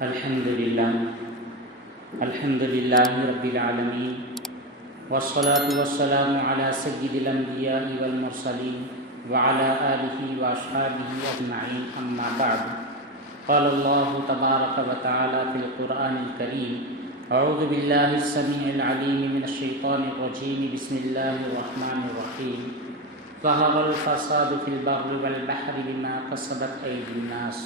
الحمد للہ رب العالمین والصلاة والسلام علی سید الانبیاء والمرسلین وعلی آلہ واصحابہ اجمعین اما بعد قال اللہ تبارک وتعالی فی القرآن الکریم اعوذ باللہ السمیع العلیم من الشیطان الرجیم بسم اللہ الرحمن الرحیم ظہر الفساد فی البر والبحر بما کسبت ایدی الناس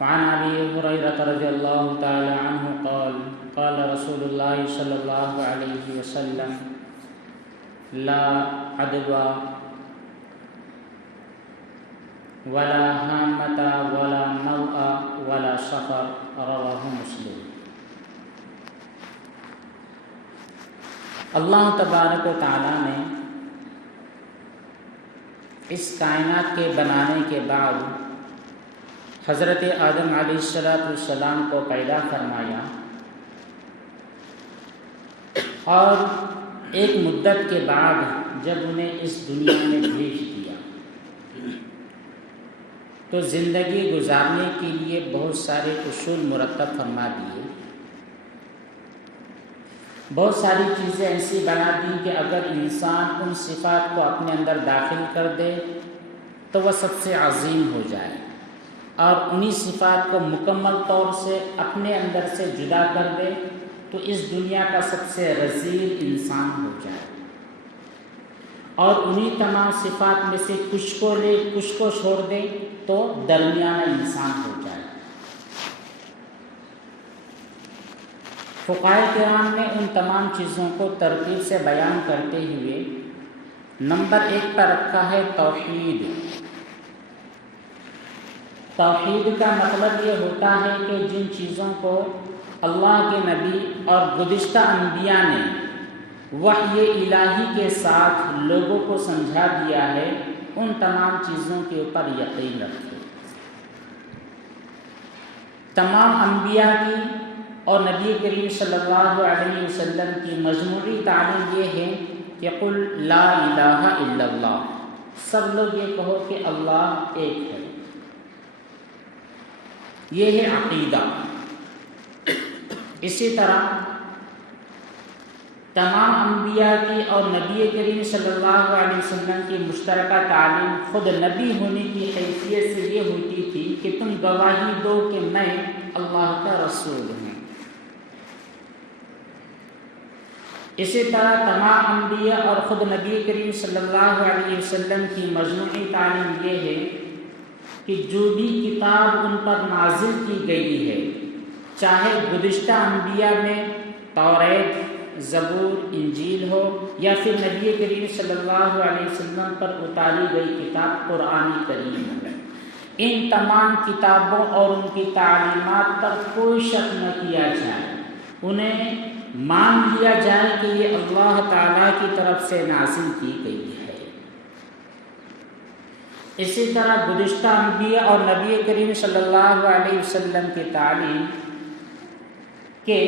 وعن ابی ہریرہ رضی اللہ تعالی عنہ قال قال رسول اللہ صلی اللہ علیہ وسلم لا عدوى ولا ہامۃ ولا نوء ولا سفر رواہ مسلم۔ اللہ تبارک و تعالی نے اس کائنات کے بنانے کے بعد حضرت آدم علیہ السلام کو پیدا فرمایا اور ایک مدت کے بعد جب انہیں اس دنیا میں بھیج دیا تو زندگی گزارنے کے لیے بہت سارے اصول مرتب فرما دیے، بہت ساری چیزیں ایسی بنا دی کہ اگر انسان ان صفات کو اپنے اندر داخل کر دے تو وہ سب سے عظیم ہو جائے، اور انہی صفات کو مکمل طور سے اپنے اندر سے جدا کر دے تو اس دنیا کا سب سے رذیل انسان ہو جائے، اور انہی تمام صفات میں سے کچھ کو لے کچھ کو چھوڑ دے تو درمیانہ انسان ہو جائے۔ فقہائے کرام نے ان تمام چیزوں کو ترتیب سے بیان کرتے ہوئے نمبر 1 پر رکھا ہے توحید۔ توحید کا مطلب یہ ہوتا ہے کہ جن چیزوں کو اللہ کے نبی اور گزشتہ انبیاء نے وحی الہی کے ساتھ لوگوں کو سمجھا دیا ہے ان تمام چیزوں کے اوپر یقین رکھیں۔ تمام انبیاء کی اور نبی کریم صلی اللہ علیہ وسلم کی مجموعی تعلیم یہ ہے کہ قل لا الہ الا اللہ، سب لوگ یہ کہو کہ اللہ ایک ہے، یہ ہے عقیدہ۔ اسی طرح تمام انبیاء کی اور نبی کریم صلی اللہ علیہ وسلم کی مشترکہ تعلیم خود نبی ہونے کی حیثیت سے یہ ہوتی تھی کہ تم گواہی دو کہ میں اللہ کا رسول ہوں۔ اسی طرح تمام انبیاء اور خود نبی کریم صلی اللہ علیہ وسلم کی مجموعی تعلیم یہ ہے کہ جو بھی کتاب ان پر نازل کی گئی ہے، چاہے گزشتہ انبیاء میں توریت، زبور، انجیل ہو، یا پھر نبی کریم صلی اللہ علیہ وسلم پر اتاری گئی کتاب قرآن کریم ہو، ان تمام کتابوں اور ان کی تعلیمات پر کوئی شک نہ کیا جائے، انہیں مان لیا جائے کہ یہ اللہ تعالیٰ کی طرف سے نازل کی گئی ہے۔ اسی طرح گزشتہ انبیاء اور نبی کریم صلی اللہ علیہ وسلم کی تعلیم کہ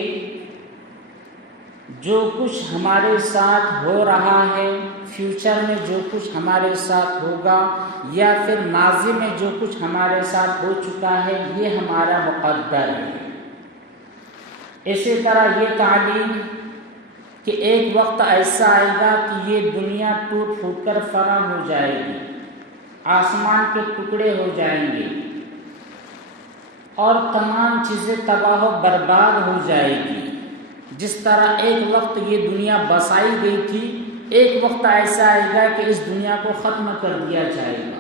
جو کچھ ہمارے ساتھ ہو رہا ہے، فیوچر میں جو کچھ ہمارے ساتھ ہوگا، یا پھر ماضی میں جو کچھ ہمارے ساتھ ہو چکا ہے، یہ ہمارا مقدر ہے۔ اسی طرح یہ تعلیم کہ ایک وقت ایسا آئے گا کہ یہ دنیا ٹوٹ پھوٹ کر فنا ہو جائے گی، آسمان کے ٹکڑے ہو جائیں گے اور تمام چیزیں تباہ و برباد ہو جائے گی۔ جس طرح ایک وقت یہ دنیا بسائی گئی تھی، ایک وقت ایسا آئے گا کہ اس دنیا کو ختم کر دیا جائے گا،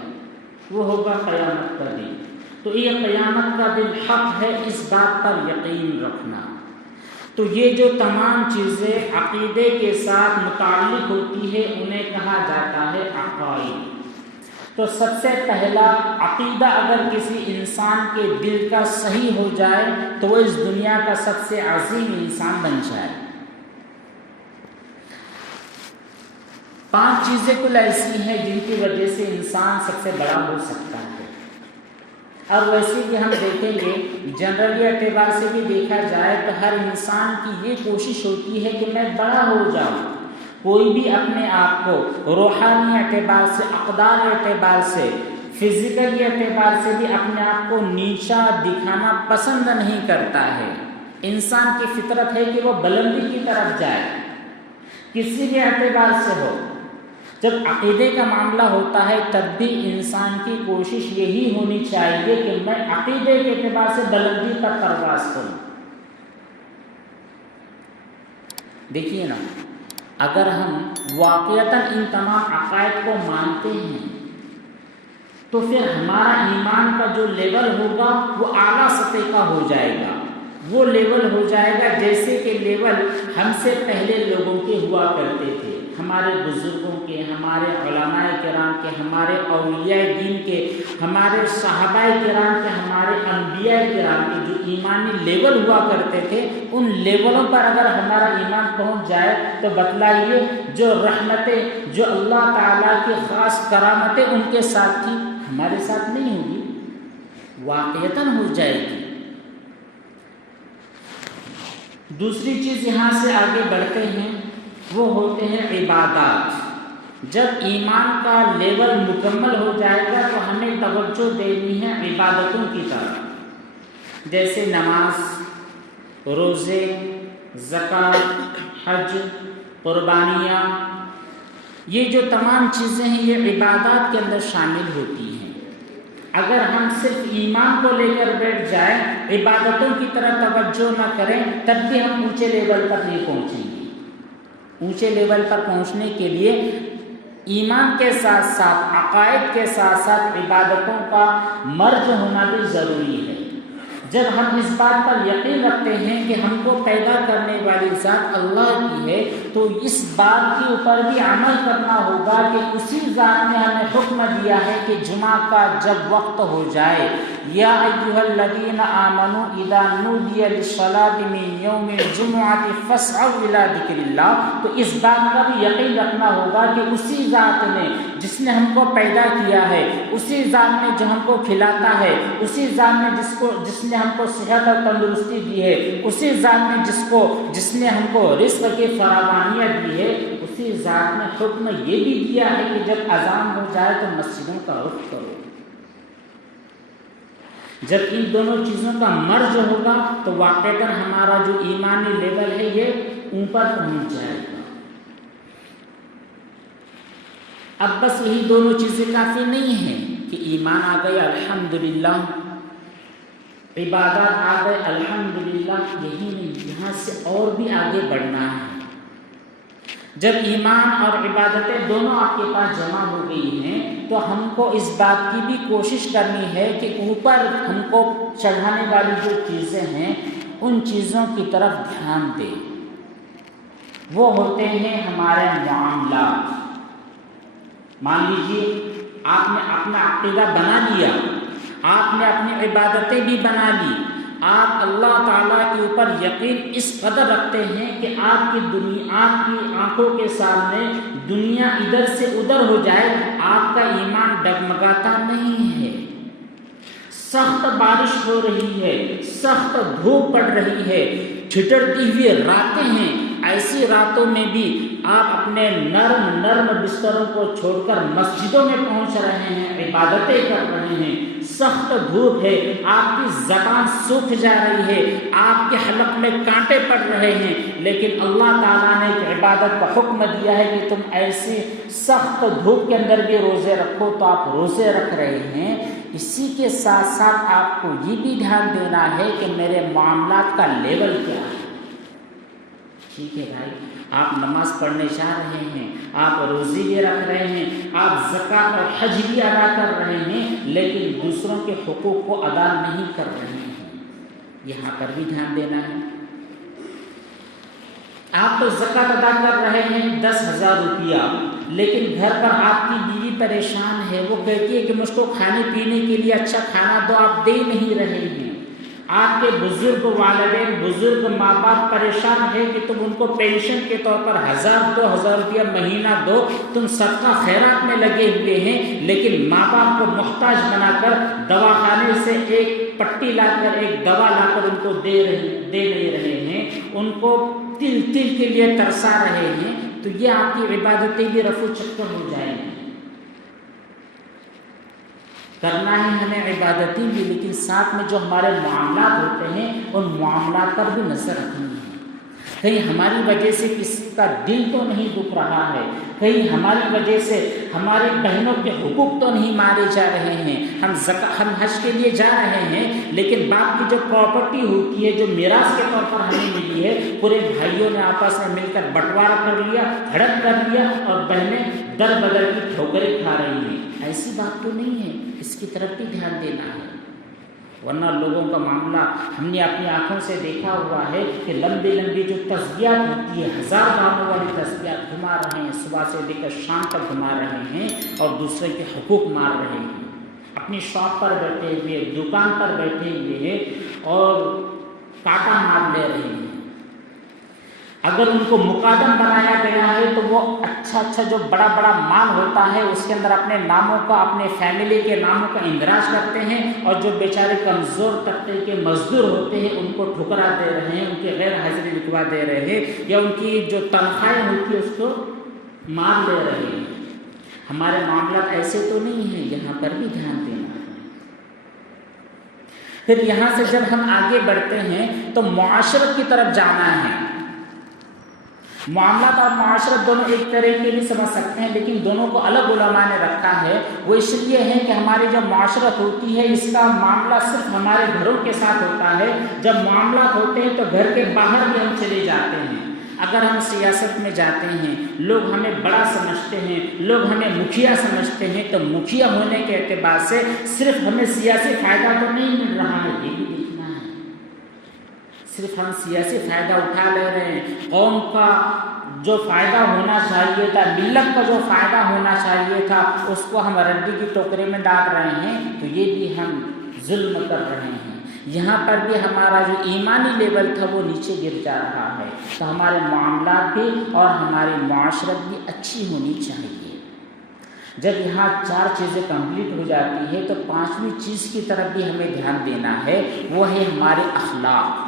وہ ہوگا قیامت کا دن۔ تو یہ قیامت کا دن حق ہے، اس بات پر یقین رکھنا۔ تو یہ جو تمام چیزیں عقیدے کے ساتھ متعلق ہوتی ہے انہیں کہا جاتا ہے عقائد۔ تو سب سے پہلا عقیدہ اگر کسی انسان کے دل کا صحیح ہو جائے تو وہ اس دنیا کا سب سے عظیم انسان بن جائے۔ 5 چیزیں کل ایسی ہیں جن کی وجہ سے انسان سب سے بڑا ہو سکتا ہے، اور ویسے بھی ہم دیکھیں گے جنرلی اعتبار سے بھی دیکھا جائے تو ہر انسان کی یہ کوشش ہوتی ہے کہ میں بڑا ہو جاؤں۔ کوئی بھی اپنے آپ کو روحانی اعتبار سے، اقدار اعتبار سے، فزیکلی اعتبار سے بھی اپنے آپ کو نیچا دکھانا پسند نہیں کرتا ہے۔ انسان کی فطرت ہے کہ وہ بلندی کی طرف جائے، کسی بھی اعتبار سے ہو۔ جب عقیدے کا معاملہ ہوتا ہے تب بھی انسان کی کوشش یہی ہونی چاہیے کہ میں عقیدے کے اعتبار سے بلندی پر پرواز کروں۔ دیکھیے نا، اگر ہم واقعتاً ان تمام عقائد کو مانتے ہیں تو پھر ہمارا ایمان کا جو لیول ہوگا وہ اعلیٰ سطح کا ہو جائے گا۔ وہ لیول ہو جائے گا جیسے کہ لیول ہم سے پہلے لوگوں کے ہوا کرتے تھے، ہمارے بزرگوں کے، ہمارے علماء کرام کے، ہمارے اولیاء دین کے، ہمارے صحابہ کرام کے، ہمارے انبیاء کرام کے جو ایمانی لیول ہوا کرتے تھے، ان لیولوں پر اگر ہمارا ایمان پہنچ جائے تو بتلائیے جو رحمتیں، جو اللہ تعالیٰ کی خاص کرامتیں ان کے ساتھ تھی ہمارے ساتھ نہیں ہوگی، واقعتاً ہو جائے گی۔ دوسری چیز یہاں سے آگے بڑھتے ہیں، وہ ہوتے ہیں عبادات۔ جب ایمان کا لیول مکمل ہو جائے گا تو ہمیں توجہ دینی ہے عبادتوں کی طرف، جیسے نماز، روزے، زکوٰۃ، حج، قربانیاں، یہ جو تمام چیزیں ہیں یہ عبادات کے اندر شامل ہوتی ہیں۔ اگر ہم صرف ایمان کو لے کر بیٹھ جائیں، عبادتوں کی طرف توجہ نہ کریں، تب بھی ہم اونچے لیول پر نہیں پہنچیں گے۔ اونچے لیول پر پہنچنے کے لیے ایمان کے ساتھ ساتھ، عقائد کے ساتھ ساتھ عبادتوں کا مرج ہونا بھی ضروری ہے۔ جب ہم اس بات پر یقین رکھتے ہیں کہ ہم کو پیدا کرنے والی ذات اللہ کی ہے تو اس بات کے اوپر بھی عمل کرنا ہوگا کہ اسی ذات نے ہمیں حکم دیا ہے کہ جمعہ کا جب وقت ہو جائے، یا ایھا الذین آمنوا اذا نودی للصلاۃ من یوم الجمعۃ فاسعوا الی ذکر اللہ، تو اس بات کا بھی یقین رکھنا ہوگا کہ اسی ذات نے جس نے ہم کو پیدا کیا ہے، اسی ذات نے جو ہم کو کھلاتا ہے، اسی ذات نے جس نے ہم کو صحت اور تندرستی دی ہے، اسی ذات نے جس نے ہم کو رزق کی فراوانیاں دی ہے، اسی ذات نے حکم یہ بھی دیا ہے کہ جب اذان ہو جائے تو مسجدوں کا رخ کرو۔ جب ان دونوں چیزوں کا مرج ہوگا تو واقعتاً ہمارا جو ایمانی لیول ہے یہ اوپر پہنچ جائے گا۔ اب بس یہی دونوں چیزیں کافی نہیں ہیں کہ ایمان آ گئے الحمدللہ، عبادات آ گئے الحمدللہ، یہی نہیں، یہاں سے اور بھی آگے بڑھنا ہے۔ جب ایمان اور عبادتیں دونوں آپ کے پاس جمع ہو گئی ہیں تو ہم کو اس بات کی بھی کوشش کرنی ہے کہ اوپر ہم کو چڑھانے والی جو چیزیں ہیں ان چیزوں کی طرف دھیان دیں۔ وہ ہوتے ہیں ہمارے معاملات۔ مان لیجیے آپ نے اپنا عقیدہ بنا لیا، آپ نے اپنی عبادتیں بھی بنا لی، آپ اللہ تعالیٰ کے اوپر یقین اس قدر رکھتے ہیں کہ آپ کی آنکھوں کے سامنے دنیا ادھر سے ادھر ہو جائے، آپ کا ایمان ڈگمگاتا نہیں ہے۔ سخت بارش ہو رہی ہے، سخت دھوپ پڑ رہی ہے، ٹھٹرتی ہوئی راتیں ہیں، ایسی راتوں میں بھی آپ اپنے نرم بستروں کو چھوڑ کر مسجدوں میں پہنچ رہے ہیں، عبادتیں کر رہے ہیں۔ سخت دھوپ ہے، آپ کی زبان سوکھ جا رہی ہے، آپ کے حلق میں کانٹے پڑ رہے ہیں، لیکن اللہ تعالیٰ نے ایک عبادت کا حکم دیا ہے کہ تم ایسی سخت دھوپ کے اندر بھی روزے رکھو، تو آپ روزے رکھ رہے ہیں۔ اسی کے ساتھ ساتھ آپ کو یہ بھی دھیان دینا ہے کہ میرے معاملات کا لیول کیا ہے۔ ٹھیک ہے بھائی، آپ نماز پڑھنے جا رہے ہیں، آپ روزی بھی رکھ رہے ہیں، آپ زکوٰۃ اور حج بھی ادا کر رہے ہیں، لیکن دوسروں کے حقوق کو ادا نہیں کر رہے ہیں، یہاں پر بھی دھیان دینا ہے۔ آپ تو زکوٰۃ ادا کر رہے ہیں 10,000 روپیہ، لیکن گھر پر آپ کی بیوی پریشان ہے، وہ کہتی ہے کہ مجھ کو کھانے پینے کے لیے اچھا کھانا دو، آپ دے نہیں رہے ہیں۔ آپ کے بزرگ والدین، بزرگ ماں باپ پریشان ہے کہ تم ان کو پینشن کے طور پر 1,000-2,000 روپیہ مہینہ دو، تم صدقہ خیرات میں لگے ہوئے ہیں، لیکن ماں باپ کو محتاج بنا کر دواخانے سے ایک پٹی لا کر، ایک دوا لا کر ان کو دے نہیں رہے ہیں، ان کو تل کے لیے ترسا رہے ہیں، تو یہ آپ کی عبادتیں بھی رفو چکر ہو جائیں گی۔ کرنا ہے ہمیں عبادتیں بھی، لیکن ساتھ میں جو ہمارے معاملات ہوتے ہیں ان معاملات پر بھی نظر رکھنی ہے۔ کہیں ہماری وجہ سے کسی کا دل تو نہیں دکھ رہا ہے، کہیں ہماری وجہ سے ہماری بہنوں کے حقوق تو نہیں مارے جا رہے ہیں، ہم حج کے لیے جا رہے ہیں لیکن باپ کی جو پراپرٹی ہوتی ہے جو میراث کے طور پر ہمیں ملی ہے، پورے بھائیوں نے آپس میں مل کر بٹوارا کر لیا، ہڑپ کر لیا اور بہنیں در بدر کی ٹھوکریں کھا رہی ہیں۔ ایسی بات تو نہیں ہے، اس کی طرف بھی دھیان دینا ہے، ورنہ لوگوں کا معاملہ ہم نے اپنی آنکھوں سے دیکھا ہوا ہے کہ لمبی لمبی جو تسبیحات ہوتی ہے، 1000 ناموں والی تسبیحات گھما رہے ہیں، صبح سے لے کر شام تک گھما رہے ہیں اور دوسرے کے حقوق مار رہے ہیں، اپنی شاپ پر بیٹھے ہوئے، دکان پر بیٹھے ہوئے ہیں اور کاٹا مار لے رہے ہیں۔ اگر ان کو مقدم بنایا گیا ہے تو وہ اچھا جو بڑا بڑا مال ہوتا ہے اس کے اندر اپنے ناموں کا، اپنے فیملی کے ناموں کا اندراج کرتے ہیں، اور جو بیچارے کمزور طبقے کے مزدور ہوتے ہیں ان کو ٹھکرا دے رہے ہیں، ان کے غیر حاضری لکھوا دے رہے ہیں، یا ان کی جو تنخواہیں ہوتی ہے اس کو مار لے رہے ہیں۔ ہمارے معاملات ایسے تو نہیں ہیں، یہاں پر بھی دھیان دینا ہے۔ پھر یہاں سے جب ہم آگے بڑھتے ہیں تو معاشرت کی طرف جانا ہے۔ معاملات اور معاشرت دونوں ایک طرح کے بھی سمجھ سکتے ہیں، لیکن دونوں کو الگ علماء نے رکھا ہے۔ وہ اس لیے ہے کہ ہماری جو معاشرت ہوتی ہے اس کا معاملہ صرف ہمارے گھروں کے ساتھ ہوتا ہے، جب معاملات ہوتے ہیں تو گھر کے باہر بھی ہم چلے جاتے ہیں۔ اگر ہم سیاست میں جاتے ہیں، لوگ ہمیں بڑا سمجھتے ہیں، لوگ ہمیں مکھیا سمجھتے ہیں، تو مکھیا ہونے کے اعتبار سے صرف ہمیں سیاسی فائدہ تو نہیں مل رہا ہے، یہ بھی دیکھنا ہے۔ صرف ہم سیاسی فائدہ اٹھا لے رہے ہیں، قوم کا جو فائدہ ہونا چاہیے تھا، ملت کا جو فائدہ ہونا چاہیے تھا اس کو ہم رڈی کی ٹوکرے میں ڈال رہے ہیں، تو یہ بھی ہم ظلم کر رہے ہیں۔ یہاں پر بھی ہمارا جو ایمانی لیول تھا وہ نیچے گر جا رہا ہے۔ تو ہمارے معاملات بھی اور ہماری معاشرت بھی اچھی ہونی چاہیے۔ جب یہاں 4 چیزیں کمپلیٹ ہو جاتی ہے تو 5ویں چیز کی طرف بھی ہمیں دھیان دینا ہے، وہ ہے ہمارے اخلاق۔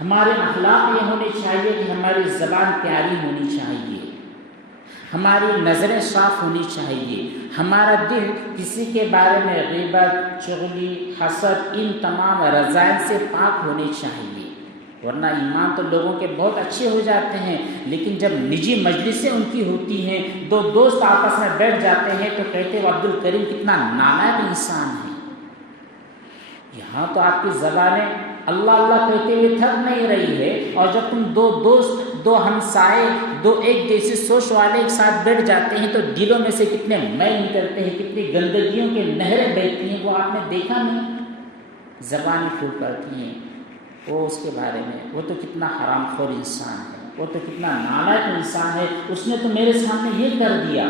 ہمارے اخلاق یہ ہونے چاہیے کہ ہماری زبان پیاری ہونی چاہیے، ہماری نظریں صاف ہونی چاہیے، ہمارا دل کسی کے بارے میں غیبت، چغلی، حسد، ان تمام رذائل سے پاک ہونے چاہیے۔ ورنہ ایمان تو لوگوں کے بہت اچھے ہو جاتے ہیں، لیکن جب نجی مجلسیں ان کی ہوتی ہیں، 2 دوست آپس میں بیٹھ جاتے ہیں تو کہتے ہیں عبد الکریم کتنا نالائق انسان ہے۔ یہاں تو آپ کی زبانیں اللہ اللہ کہتے ہوئے تھک نہیں رہی ہے، اور جب تم 2 دوست، 2 ہمسائے، 2 ایک جیسی سوچ والے ایک ساتھ بیٹھ جاتے ہیں تو دلوں میں سے کتنے میل نکلتے ہیں، کتنی گندگیوں کے نہریں بہتی ہیں، وہ آپ نے دیکھا نہیں؟ زبانیں پھول پڑتی ہیں، وہ اس کے بارے میں وہ تو کتنا حرام خور انسان ہے، وہ تو کتنا نالائق انسان ہے، اس نے تو میرے سامنے یہ کر دیا،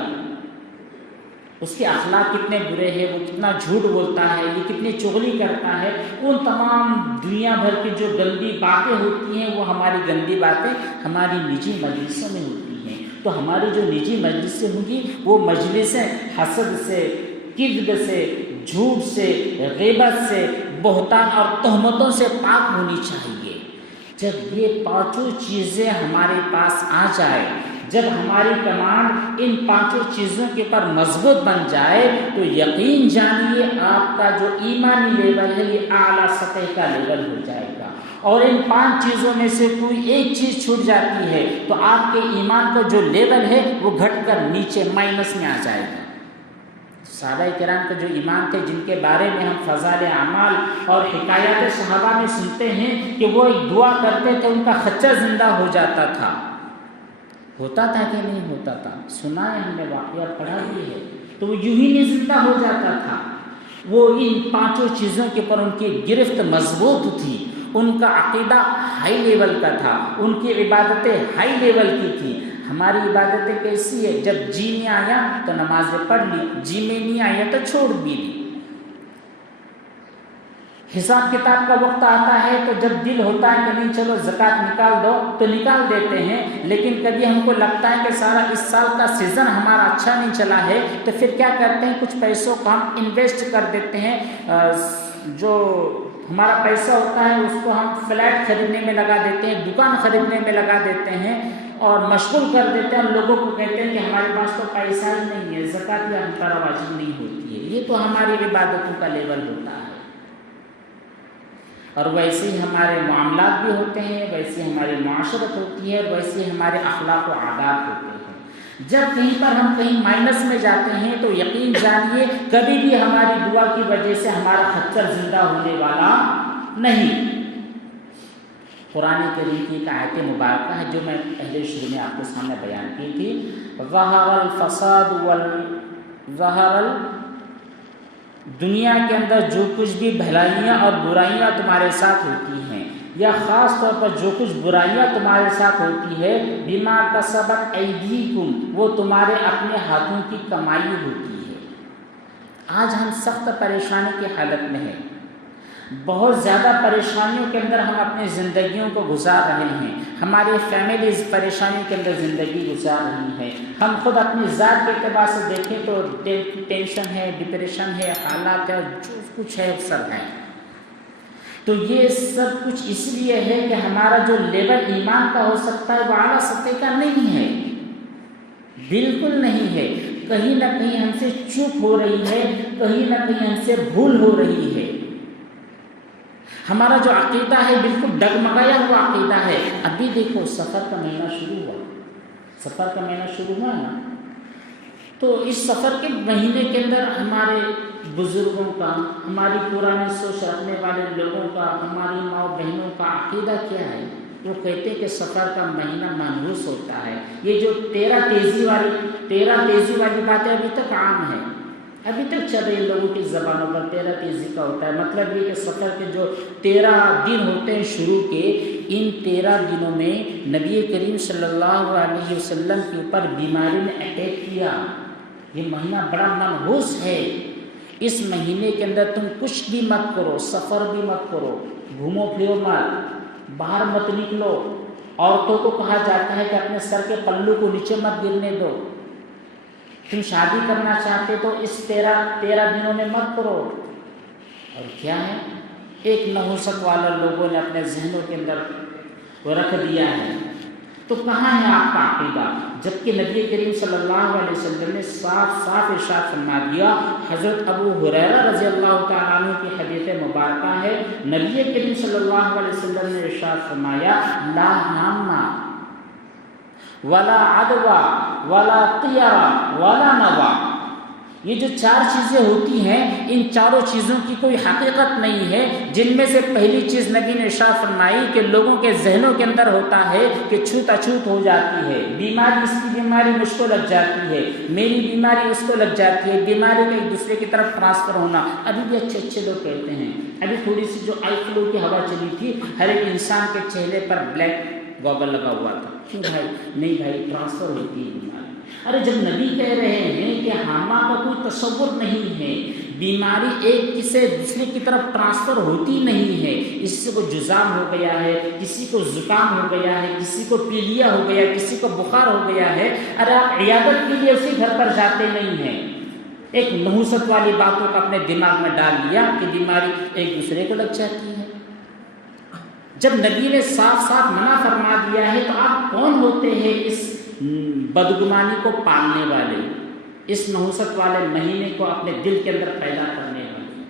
اس کے اخلاق کتنے برے ہیں، وہ کتنا جھوٹ بولتا ہے، یہ کتنی چغلی کرتا ہے۔ ان تمام دنیا بھر کی جو گندی باتیں ہوتی ہیں وہ ہماری گندی باتیں ہماری نجی مجلسوں میں ہوتی ہیں۔ تو ہماری جو نجی مجلسیں ہوں گی وہ مجلسیں حسد سے، کذب سے، جھوٹ سے، غیبت سے، بہتان اور تہمتوں سے پاک ہونی چاہیے۔ جب یہ 5 چیزیں ہمارے پاس آ جائے، جب ہماری کمانڈ ان 5 چیزوں کے پر مضبوط بن جائے تو یقین جانیے آپ کا جو ایمانی لیول ہے یہ اعلیٰ سطح کا لیول ہو جائے گا، اور ان 5 چیزوں میں سے کوئی ایک چیز چھوٹ جاتی ہے تو آپ کے ایمان کا جو لیول ہے وہ گھٹ کر نیچے مائنس میں آ جائے گا۔ صحابہ کرام کے جو ایمان تھے، جن کے بارے میں ہم فضائل اعمال اور حکایات صحابہ میں سنتے ہیں کہ وہ ایک دعا کرتے تھے ان کا خچہ زندہ ہو جاتا تھا، ہوتا تھا کہ نہیں ہوتا تھا؟ سنا ہے ہم نے، واقعہ پڑھا بھی ہے، تو وہ یوں ہی نہیں زندہ ہو جاتا تھا۔ وہ ان 5 چیزوں کے پر ان کی گرفت مضبوط تھی، ان کا عقیدہ ہائی لیول کا تھا، ان کی عبادتیں ہائی لیول کی تھی۔ ہماری عبادتیں کیسی ہے؟ جب جی میں آیا تو نمازیں پڑھ لی، جی میں نہیں آیا تو چھوڑ بھی لی۔ حساب کتاب کا وقت آتا ہے تو جب دل ہوتا ہے کہ نہیں چلو زکوٰۃ نکال دو تو نکال دیتے ہیں، لیکن کبھی ہم کو لگتا ہے کہ سارا اس سال کا سیزن ہمارا اچھا نہیں چلا ہے تو پھر کیا کرتے ہیں، کچھ پیسوں کو ہم انویسٹ کر دیتے ہیں، جو ہمارا پیسہ ہوتا ہے اس کو ہم فلیٹ خریدنے میں لگا دیتے ہیں، دکان خریدنے میں لگا دیتے ہیں اور مشغول کر دیتے ہیں، اور لوگوں کو کہتے ہیں کہ ہمارے پاس تو پیسہ ہی نہیں ہے، زکوٰۃ ہم پر واجب نہیں ہوتی ہے۔ یہ تو ہماری عبادتوں کا لیول ہوتا ہے، اور ویسے ہی ہمارے معاملات بھی ہوتے ہیں، ویسے ہماری معاشرت ہوتی ہے، ویسے ہمارے اخلاق و عادات ہوتے ہیں۔ جب کہیں پر ہم کہیں مائنس میں جاتے ہیں تو یقین جانیے کبھی بھی ہماری دعا کی وجہ سے ہمارا خچر زندہ ہونے والا نہیں۔ قرآن کریم کی ایک آیت مبارکہ ہے جو میں پہلے شروع میں آپ کے سامنے بیان کی تھی، ظہر الفساد دنیا کے اندر جو کچھ بھی بھلائیاں اور برائیاں تمہارے ساتھ ہوتی ہیں، یا خاص طور پر جو کچھ برائیاں تمہارے ساتھ ہوتی ہے، بما کسبت ایدیکم، وہ تمہارے اپنے ہاتھوں کی کمائی ہوتی ہے۔ آج ہم سخت پریشانی کی حالت میں ہیں، بہت زیادہ پریشانیوں کے اندر ہم اپنی زندگیوں کو گزار رہے ہیں، ہماری فیملیز پریشانی کے اندر زندگی گزار رہی ہیں، ہم خود اپنی ذات کے اعتبار سے دیکھیں تو ٹینشن ہے، ڈپریشن ہے، حالات ہے، جو کچھ ہے سب ہے۔ تو یہ سب کچھ اس لیے ہے کہ ہمارا جو لیول ایمان کا ہو سکتا ہے وہ اعلیٰ سطح کا نہیں ہے، بالکل نہیں ہے، کہیں نہ کہیں ہم سے چوک ہو رہی ہے، کہیں نہ کہیں ہم سے بھول ہو رہی ہے۔ ہمارا جو عقیدہ ہے بالکل ڈگمگایا ہوا عقیدہ ہے۔ ابھی دیکھو سفر کا مہینہ شروع ہوا نا، تو اس سفر کے مہینے کے اندر ہمارے بزرگوں کا، ہماری پرانی سوچ رکھنے والے لوگوں کا، ہماری ماں بہنوں کا عقیدہ کیا ہے؟ وہ کہتے ہیں کہ سفر کا مہینہ منحوس ہوتا ہے۔ یہ جو تیرہ تیزی والی باتیں ابھی تک عام ہے، ابھی تک چل رہی لوگوں کی زبانوں پر 13 تیزی کا ہوتا ہے۔ مطلب یہ کہ سفر کے جو 13 دن ہوتے ہیں شروع کے، ان 13 دنوں میں نبی کریم صلی اللہ علیہ وسلم کے اوپر بیماری نے اٹیک کیا۔ یہ مہینہ بڑا منحوس ہے، اس مہینے کے اندر تم کچھ بھی مت کرو، سفر بھی مت کرو، گھومو پھرو مت، باہر مت نکلو۔ عورتوں کو کہا جاتا ہے کہ اپنے سر کے پلو کو نیچے مت گرنے دو۔ تم شادی کرنا چاہتے تو اس 13 دنوں میں مت کرو۔ اور کیا ہے، ایک نحوست والا لوگوں نے اپنے ذہنوں کے اندر وہ رکھ دیا ہے۔ تو کہاں ہے آپ کا عقیدہ؟ جبکہ نبی کریم صلی اللہ علیہ وسلم نے صاف ارشاد فرما دیا۔ حضرت ابو ہریرہ رضی اللہ تعالیٰ عنہ کی حدیث مبارکہ ہے، نبی کریم صلی اللہ علیہ وسلم نے ارشاد فرمایا، لا ہامہ ولا عدوہ ولا طیرہ ولا نوا۔ یہ جو 4 چیزیں ہوتی ہیں، ان چاروں چیزوں کی کوئی حقیقت نہیں ہے، جن میں سے پہلی چیز نبی نے ارشاد فرمائی کہ لوگوں کے ذہنوں کے اندر ہوتا ہے کہ چھوت اچھوت ہو جاتی ہے، بیماری، اس کی بیماری مجھ کو لگ جاتی ہے، میری بیماری اس کو لگ جاتی ہے، بیماری کا ایک دوسرے کی طرف ٹرانسفر ہونا۔ ابھی بھی اچھے لوگ کہتے ہیں، ابھی تھوڑی سی جو آئی فلو کی ہوا چلی تھی، ہر ایک انسان کے چہرے پر بلیک گوگل لگا ہوا تھا۔ کیوں بھائی؟ نہیں بھائی، ٹرانسفر ہوتی ہے بیماری۔ ارے جب نبی کہہ رہے ہیں کہ حامہ کا کوئی تصور نہیں ہے، بیماری ایک سے دوسرے کی طرف ٹرانسفر ہوتی نہیں ہے، کسی کو جزام ہو گیا ہے، کسی کو زکام ہو گیا ہے، کسی کو پیلیا ہو گیا ہے، کسی کو بخار ہو گیا ہے، ارے آپ عیادت کے لیے اسی گھر پر جاتے نہیں ہیں، ایک نحوست والی باتوں کو اپنے دماغ میں ڈال لیا کہ بیماری ایک دوسرے کو لگ جاتی ہے۔ جب نبی نے صاف منع فرما دیا ہے تو آپ کون ہوتے ہیں اس بدگمانی کو پالنے والے، اس نحوست والے مہینے کو اپنے دل کے اندر پیدا کرنے والے؟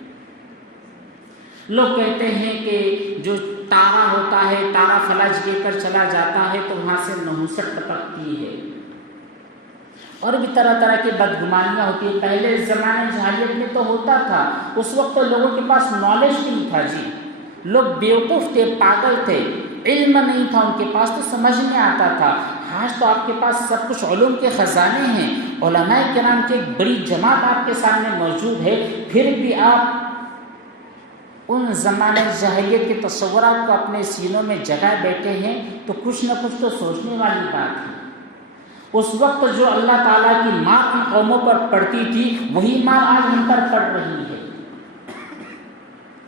لوگ کہتے ہیں کہ جو تارا ہوتا ہے، تارا فلج لے کر چلا جاتا ہے تو وہاں سے نحوست ٹپکتی ہے، اور بھی طرح کی بدگمانیاں ہوتی ہیں۔ پہلے زمانے جاہلیت میں تو ہوتا تھا، اس وقت تو لوگوں کے پاس نالج نہیں تھا جی، لوگ بیوقوف تھے، پاگل تھے، علم نہیں تھا ان کے پاس، تو سمجھ میں آتا تھا۔ آج تو آپ کے پاس سب کچھ علوم کے خزانے ہیں، علماء کرام کی ایک بڑی جماعت آپ کے سامنے موجود ہے، پھر بھی آپ ان زمانے جاہلیت کے تصورات کو اپنے سینوں میں جگائے بیٹھے ہیں، تو کچھ نہ کچھ تو سوچنے والی بات ہے۔ اس وقت جو اللہ تعالیٰ کی مار ان قوموں پر پڑتی تھی، وہی مار آج ہم پر پڑ رہی ہے۔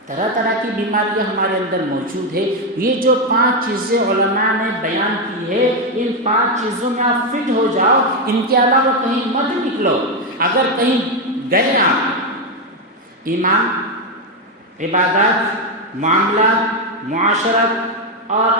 طرح کی بیماریاں ہمارے اندر موجود ہے۔ یہ جو 5 چیزیں علماء نے بیان کی ہے، ان 5 چیزوں میں آپ فٹ ہو جاؤ، ان کے علاوہ کہیں مت نکلو۔ اگر کہیں گئے آپ، ایمان، عبادات، معاملات، معاشرت اور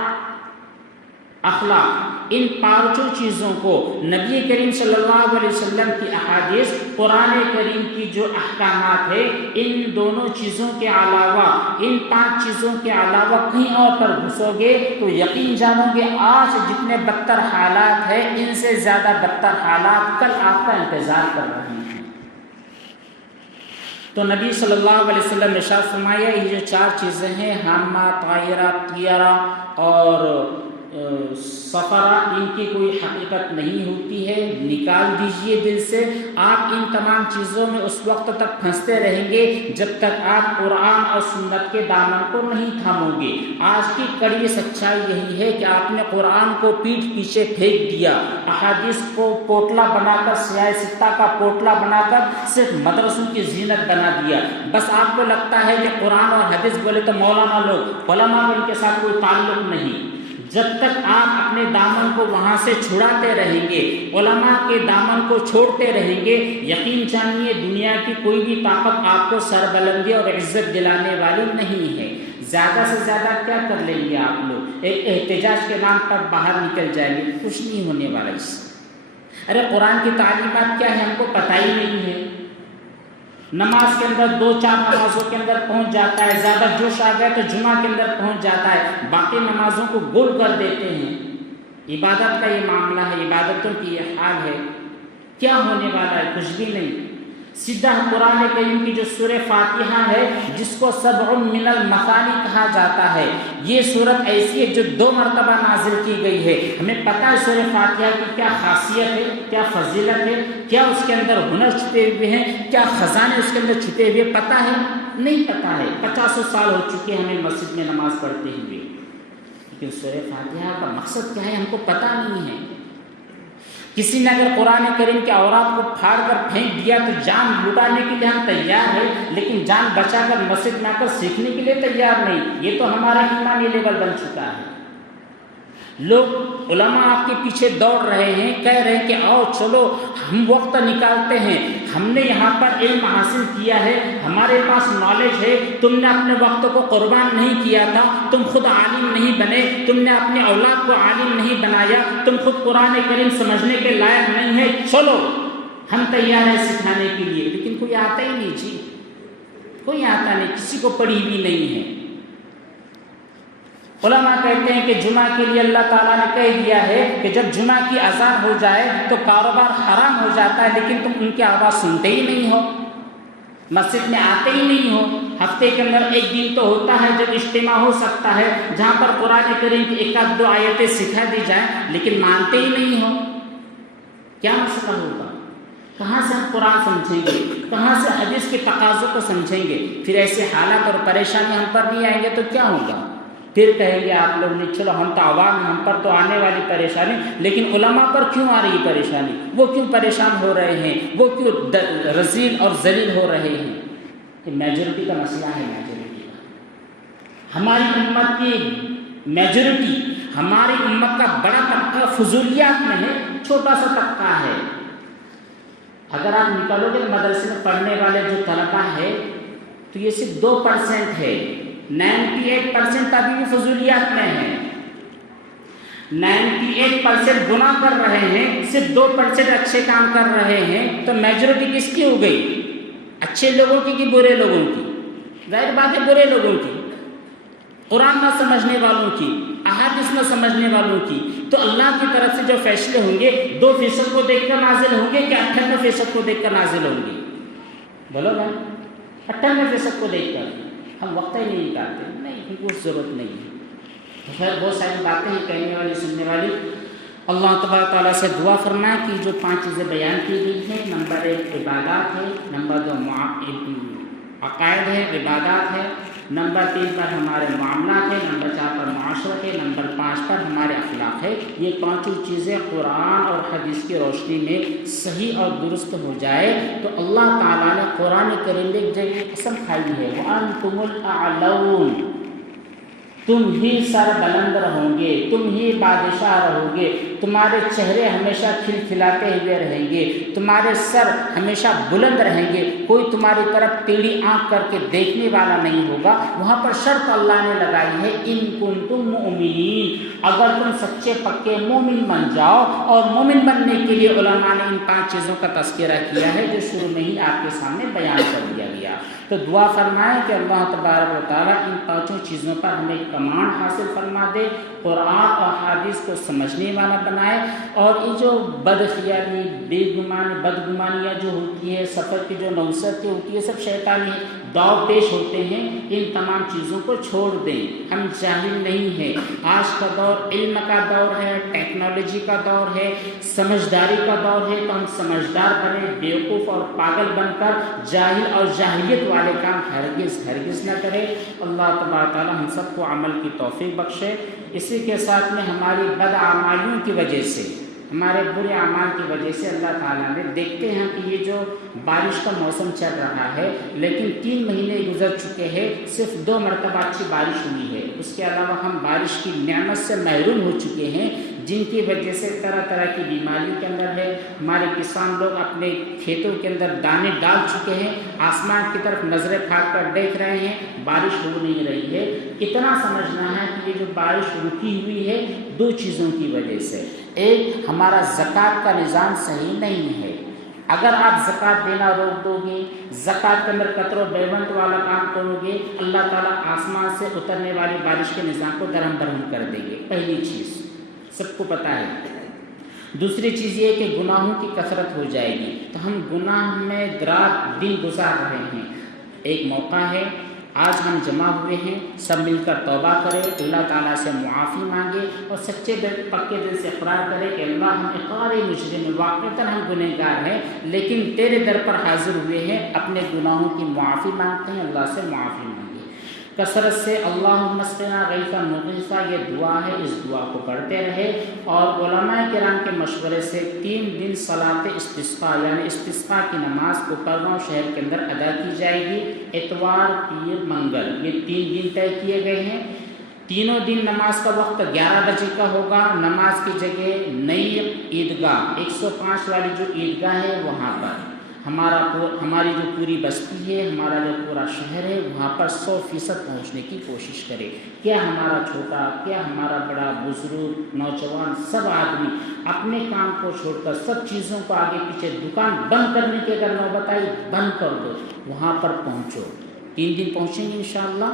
اخلاق، ان پانچوں چیزوں کو نبی کریم صلی اللہ علیہ وسلم کی احادیث، قرآن کریم کی جو احکامات ہے، ان دونوں چیزوں کے علاوہ، ان 5 چیزوں کے علاوہ کہیں اور پر گھسو گے تو یقین جانو گے آج جتنے بدتر حالات ہیں ان سے زیادہ بدتر حالات کل آپ کا انتظار کر رہے ہیں۔ تو نبی صلی اللہ علیہ وسلم نے ارشاد فرمایا یہ جو 4 چیزیں ہیں، ہامہ، طائرہ، طیرہ اور سفرہ، ان کی کوئی حقیقت نہیں ہوتی ہے، نکال دیجئے دل سے۔ آپ ان تمام چیزوں میں اس وقت تک پھنستے رہیں گے جب تک آپ قرآن اور سنت کے دامن کو نہیں تھامو گے۔ آج کی کڑی سچائی یہی ہے کہ آپ نے قرآن کو پیٹھ پیچھے پھینک دیا، احادیث کو پوٹلا بنا کر، سیاہ ستہ کا پوٹلا بنا کر صرف مدرسوں کی زینت بنا دیا۔ بس آپ کو لگتا ہے کہ قرآن اور حدیث بولے تو مولانا لوگ، علماء ان کے ساتھ کوئی تعلق نہیں۔ جب تک آپ اپنے دامن کو وہاں سے چھڑاتے رہیں گے، علماء کے دامن کو چھوڑتے رہیں گے، یقین جانیے دنیا کی کوئی بھی طاقت آپ کو سربلندی اور عزت دلانے والی نہیں ہے۔ زیادہ سے زیادہ کیا کر لیں گے آپ لوگ؟ ایک احتجاج کے نام پر باہر نکل جائیں گے، کچھ نہیں ہونے والا اس سے۔ ارے قرآن کی تعلیمات کیا ہے ہم کو پتہ ہی نہیں ہے۔ نماز کے اندر 2-4 نمازوں کے اندر پہنچ جاتا ہے، زیادہ جوش آ گیا تو جمعہ کے اندر پہنچ جاتا ہے، باقی نمازوں کو گول کر دیتے ہیں۔ عبادت کا یہ معاملہ ہے، عبادتوں کی یہ حال ہے، کیا ہونے والا ہے؟ کچھ بھی نہیں۔ سیدھا قرآن کریم کی جو سورہ فاتحہ ہے، جس کو سبع من المثانی کہا جاتا ہے، یہ سورت ایسی ہے جو 2 مرتبہ نازل کی گئی ہے۔ ہمیں پتہ ہے سورہ فاتحہ کی کیا خاصیت ہے، کیا فضیلت ہے، کیا اس کے اندر ہنر چھپے ہوئے ہیں، کیا خزانے اس کے اندر چھپے ہوئے، پتہ ہے؟ نہیں پتہ ہے۔ 50 سال ہو چکے ہمیں مسجد میں نماز پڑھتے ہوئے، لیکن سورہ فاتحہ کا مقصد کیا ہے ہم کو پتہ نہیں ہے۔ کسی نے اگر قرآن کریم کے اورات کو پھاڑ کر پھینک دیا تو جان لٹانے کے لیے ہم تیار ہیں، لیکن جان بچا کر مسجد میں آ کر سیکھنے کے لیے تیار نہیں۔ یہ تو ہمارا ایمانی لیول بن چکا ہے۔ لوگ علماء آپ کے پیچھے دوڑ رہے ہیں، کہہ رہے ہیں کہ آؤ چلو ہم وقت نکالتے ہیں، ہم نے یہاں پر علم حاصل کیا ہے، ہمارے پاس نالج ہے، تم نے اپنے وقت کو قربان نہیں کیا تھا، تم خود عالم نہیں بنے، تم نے اپنے اولاد کو عالم نہیں بنایا، تم خود قرآن کریم سمجھنے کے لائق نہیں ہے، چلو ہم تیار ہیں سکھانے کے لیے۔ لیکن کوئی آتا ہی نہیں جی، کوئی آتا نہیں، کسی کو پڑھی بھی نہیں ہے۔ علماء کہتے ہیں کہ جمعہ کے لیے اللہ تعالیٰ نے کہہ دیا ہے کہ جب جمعہ کی اذان ہو جائے تو کاروبار حرام ہو جاتا ہے، لیکن تم ان کی آواز سنتے ہی نہیں ہو، مسجد میں آتے ہی نہیں ہو۔ ہفتے کے اندر ایک دن تو ہوتا ہے جب اجتماع ہو سکتا ہے جہاں پر قرآن کریم کی 1-2 آیتیں سکھا دی جائیں، لیکن مانتے ہی نہیں ہو۔ کیا مسئلہ ہوگا؟ کہاں سے ہم قرآن سمجھیں گے؟ کہاں سے حدیث کے تقاضوں کو سمجھیں گے؟ پھر ایسے حالات اور پریشانی ہم پر نہیں آئیں گے تو کیا ہوگا؟ پھر کہیں گے آپ لوگ نے چلو ہم تو عوام ہیں، ہم پر تو آنے والی پریشانی، لیکن علماء پر کیوں آ رہی پریشانی؟ وہ کیوں پریشان ہو رہے ہیں؟ وہ کیوں رذیل اور ذلیل ہو رہے ہیں؟ یہ میجورٹی کا مسئلہ ہے۔ میجورٹی کا ہماری امت کی میجورٹی، ہماری امت کا بڑا طبقہ فضولیات میں ہے، چھوٹا سا طبقہ ہے۔ اگر آپ نکالو گے مدرسے میں پڑھنے والے جو طلبہ ہے تو یہ صرف 2% ہے، 98% ابھی بھی فضولیات میں ہیں، 98% گناہ کر رہے ہیں، صرف 2% اچھے کام کر رہے ہیں۔ تو میجورٹی کس کی ہو گئی؟ اچھے لوگوں کی کہ برے لوگوں کی؟ ظاہر بات ہے برے لوگوں کی، قرآن نہ سمجھنے والوں کی، احادیث نہ سمجھنے والوں کی۔ تو اللہ کی طرف سے جو فیصلے ہوں گے 2% کو دیکھ کر نازل ہوں گے کہ 98% کو دیکھ کر نازل ہوں گے؟ بولو بھائی، 98% کو دیکھ کر ہم وقت ہی نہیں نکالتے، نہیں کیونکہ اس ضرورت نہیں ہے۔ خیر بہت ساری باتیں ہیں کہنے والی سننے والی۔ اللہ تبارک تعالیٰ سے دعا فرمائے کہ جو 5 چیزیں بیان کی گئی ہیں، نمبر 1 عبادات ہے، نمبر 2 عقائد ہے، عبادات ہے، نمبر 3 پر ہمارے معاملات ہیں، نمبر 4 پر معاشرت ہے، نمبر 5 پر ہمارے اخلاق ہے۔ یہ 5 چیزیں قرآن اور حدیث کی روشنی میں صحیح اور درست ہو جائے تو اللہ تعالیٰ نے قرآن کریم میں ایک جگہ قسم کھائی ہے، وَأَنْتُمُ الْأَعْلَوْنَ، تم ہی سر بلند رہو گے، تم ہی بادشاہ رہو گے، تمہارے چہرے ہمیشہ کھلکھلاتے ہوئے رہیں گے، تمہارے سر ہمیشہ بلند رہیں گے، کوئی تمہاری طرف ٹیڑھی آنکھ کر کے دیکھنے والا نہیں ہوگا۔ وہاں پر شرط اللہ نے لگائی ہے ان کنتم مؤمنین، اگر تم سچے پکے مومن بن جاؤ۔ اور مومن بننے کے لیے علماء نے ان 5 چیزوں کا تذکرہ کیا ہے جو شروع میں ہی آپ کے سامنے بیان کر دیا گیا۔ تو دعا فرمائیں کہ اللہ تبارک و تعالیٰ ان 5 چیزوں پر ہمیں کمانڈ حاصل فرما دے، قرآن اور حدیث کو سمجھنے والا بنائے، اور یہ جو بدخیالی، بدگمانیاں جو ہوتی ہے، سفر کی جو نوسط ہوتی ہے، سب شیطانی داؤ پیش ہوتے ہیں، ان تمام چیزوں کو چھوڑ دیں۔ ہم جاہل نہیں ہیں، آج کا دور علم کا دور ہے، ٹیکنالوجی کا دور ہے، سمجھداری کا دور ہے، تو ہم سمجھدار بنے، بیوقوف اور پاگل بن کر جاہل اور جاہلیت والے کام ہرگز نہ کرے۔ اللہ تبارک تعالیٰ ہم سب کو عمل کی توفیق بخشے۔ اسی کے ساتھ میں ہماری بدعمالیوں کی وجہ سے، ہمارے برے اعمال کی وجہ سے اللہ تعالیٰ نے، دیکھتے ہیں کہ یہ جو بارش کا موسم چل رہا ہے، لیکن 3 مہینے گزر چکے ہیں، صرف 2 مرتبہ اچھی بارش ہوئی ہے، اس کے علاوہ ہم بارش کی نعمت سے محروم ہو چکے ہیں، جن کی وجہ سے طرح طرح کی بیماریوں کے اندر ہے۔ ہمارے کسان لوگ اپنے کھیتوں کے اندر دانے ڈال چکے ہیں، آسمان کی طرف نظریں پھاڑ کر دیکھ رہے ہیں، بارش ہو نہیں رہی ہے۔ اتنا سمجھنا ہے کہ یہ جو بارش رکی ہوئی ہے 2 چیزوں کی وجہ سے۔ ایک، ہمارا زکوٰۃ کا نظام صحیح نہیں ہے۔ اگر آپ زکوٰۃ دینا روک دو گے، زکوٰۃ کے اندر قطر و بیونت والا کام کرو گے، اللہ تعالیٰ آسمان سے اترنے والی بارش کے نظام کو درہم برہم کر دیں گے۔ پہلی چیز سب کو پتہ ہے۔ دوسری چیز یہ کہ گناہوں کی کثرت ہو جائے گی، تو ہم گناہ میں رات دن گزار رہے ہیں۔ ایک موقع ہے، آج ہم جمع ہوئے ہیں، سب مل کر توبہ کریں، اللہ تعالیٰ سے معافی مانگے اور سچے دل پکے دل سے اقرار کرے کہ اللہ ہم اقرار مجرم، واقعتاً ہم گنہگار ہیں، لیکن تیرے در پر حاضر ہوئے ہیں، اپنے گناہوں کی معافی مانگتے ہیں، اللہ سے معافی مانگے۔ کثرت سے اللہم اسقنا غیثا مغیثا، یہ دعا ہے، اس دعا کو پڑھتے رہے۔ اور علماء کرام کے مشورے سے 3 دن صلاۃ استسقاء یعنی استسقاء کی نماز کو پرگاؤں شہر کے اندر ادا کی جائے گی، اتوار، پیر، منگل، یہ 3 دن طے کیے گئے ہیں۔ تینوں دن نماز کا وقت 11 بجے کا ہوگا۔ نماز کی جگہ نئی عیدگاہ 105 والی جو عیدگاہ ہے وہاں پر ہماری جو پوری بستی ہے، ہمارا جو پورا شہر ہے، وہاں پر 100% پہنچنے کی کوشش کرے۔ کیا ہمارا چھوٹا، کیا ہمارا بڑا، بزرگ، نوجوان، سب آدمی اپنے کام کو چھوڑ کر، سب چیزوں کو آگے پیچھے، دکان بند کرنے کی اگر نوبت آئی بند کر دو، وہاں پر پہنچو۔ 3 دن پہنچیں گے انشاءاللہ،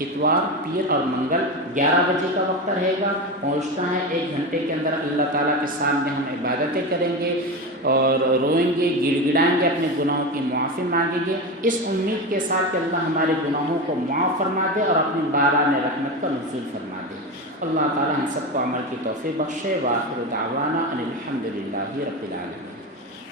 اتوار، پیر اور منگل، 11 بجے کا وقت رہے گا، پہنچنا ہے۔ 1 گھنٹے کے اندر اللہ تعالیٰ کے سامنے ہم عبادتیں کریں گے اور روئیں گے، گڑ گڑائیں گے، اپنے گناہوں کی معافی مانگیں گے، اس امید کے ساتھ کہ اللہ ہمارے گناہوں کو معاف فرما دے اور اپنی باران رحمت کا نزول فرما دے۔ اللہ تعالیٰ ہم سب کو عمل کی توفیق بخشے۔ وآخر دعوانا ان الحمد للہ رب العالمین۔